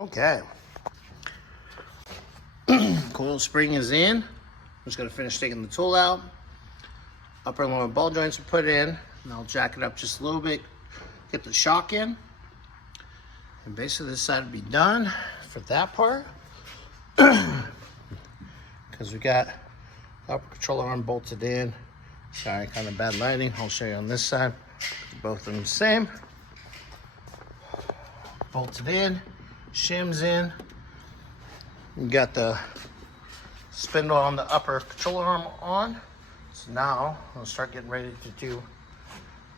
Okay. Coil spring is in. I'm just gonna finish taking the tool out. Upper and lower ball joints are put in, and I'll jack it up just a little bit, get the shock in. And basically this side will be done for that part. Because we got the upper control arm bolted in. Sorry, kind of bad lighting. I'll show you on this side. Both of them the same. Bolted in, shims in. You got the spindle on the upper control arm on. So now I'll start getting ready to do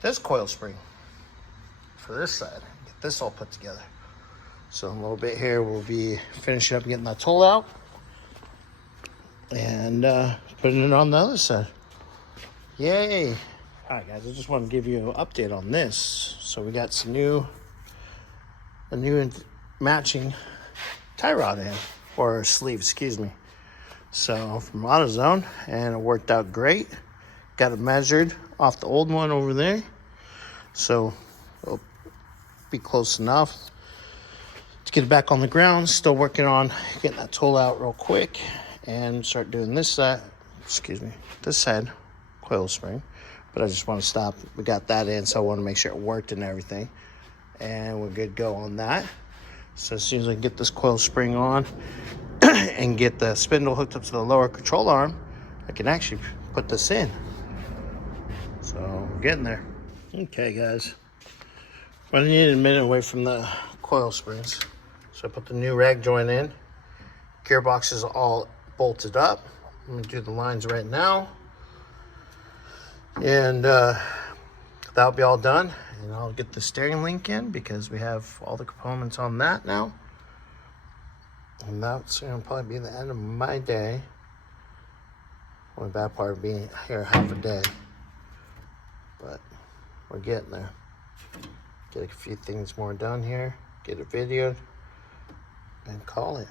this coil spring for this side. Get this all put together. So in a little bit here, we'll be finishing up getting that tool out and putting it on the other side. Yay. All right, guys, I just want to give you an update on this. So we got a new matching tie rod in, or sleeve, excuse me. So from AutoZone, and it worked out great. Got it measured off the old one over there. So it'll be close enough to get it back on the ground. Still working on getting that tool out real quick and start doing this side, this side coil spring. But I just want to stop. We got that in, so I want to make sure it worked and everything. And we're good to go on that. So as soon as I can get this coil spring on and get the spindle hooked up to the lower control arm, I can actually put this in. So we're getting there. Okay, guys. Running in a minute away from the coil springs. So I put the new rag joint in. Gearbox is all bolted up. I'm gonna do the lines right now. And that'll be all done. And I'll get the steering link in because we have all the components on that now. And that's gonna probably be the end of my day. Only bad part of being here half a day. But we're getting there. Get a few things more done here, get it videoed, and call it.